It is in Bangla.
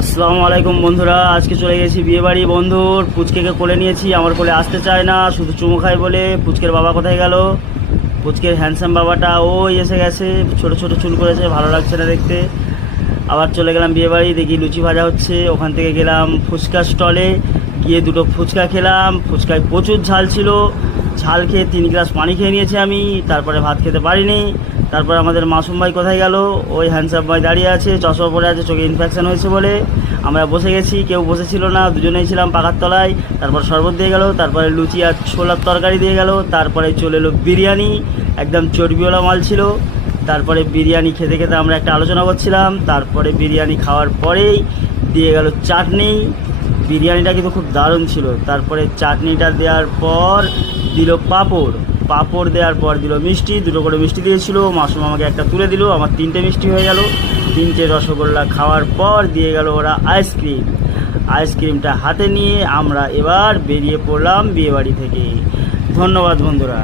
আসসালামু আলাইকুম বন্ধুরা, আজকে চলে গেছি বিয়ে বাড়ি। বন্ধুর পুচকেকে কোলে নিয়েছি, আমার কোলে আসতে চায় না, শুধু চুমু খায় বলে। পুচকের বাবা কোথায় গেল? পুচকের হ্যান্ডসাম বাবাটা ওই এসে গেছে, ছোট ছোট চুল করেছে, ভালো লাগছে না দেখতে। আবার চলে গেলাম বিয়ে বাড়ি, দেখি লুচি ভাজা হচ্ছে। ওখান থেকে গেলাম ফুচকা স্টলে, গিয়ে দুটো ফুচকা খেলাম। ফুচকায় প্রচুর ঝাল ছিল, ঝাল খেয়ে 3 গ্লাস পানি খেয়ে নিয়েছি আমি, তারপরে ভাত খেতে পারিনি। তারপর আমাদের মাসুম ভাই কোথায় গেল? ওই হ্যান্ডসাম ভাই দাঁড়িয়ে আছে, চশমা পরে আছে, চোখে ইনফেকশন হয়েছে বলে। আমরা বসে গেছি, কেউ বসেছিল না, দুজনেই ছিলাম পাকার তলায়। তারপর শরবত দিয়ে গেল, তারপরে লুচি আর ছোলার তরকারি দিয়ে গেল, তারপরে চলে এলো বিরিয়ানি, একদম চর্বিওয়ালা মাল ছিল। তারপরে বিরিয়ানি খেতে খেতে আমরা একটা আলোচনা করছিলাম। তারপরে বিরিয়ানি খাওয়ার পরেই দিয়ে গেল চাটনি। বিরিয়ানিটা কিন্তু খুব দারুণ ছিল। তারপরে চাটনিটা দেওয়ার পর দিল পাঁপড়, পাঁপড় দেওয়ার পর দিল মিষ্টি, দুটো করে মিষ্টি দিয়েছিল। মাসুম আমাকে একটা তুলে দিল, আমার 3টে মিষ্টি হয়ে গেল। 3টে রসগোল্লা খাওয়ার পর দিয়ে গেল ওরা আইসক্রিম। আইসক্রিমটা হাতে নিয়ে আমরা এবার বেরিয়ে পড়লাম বিয়েবাড়ি থেকে। ধন্যবাদ বন্ধুরা।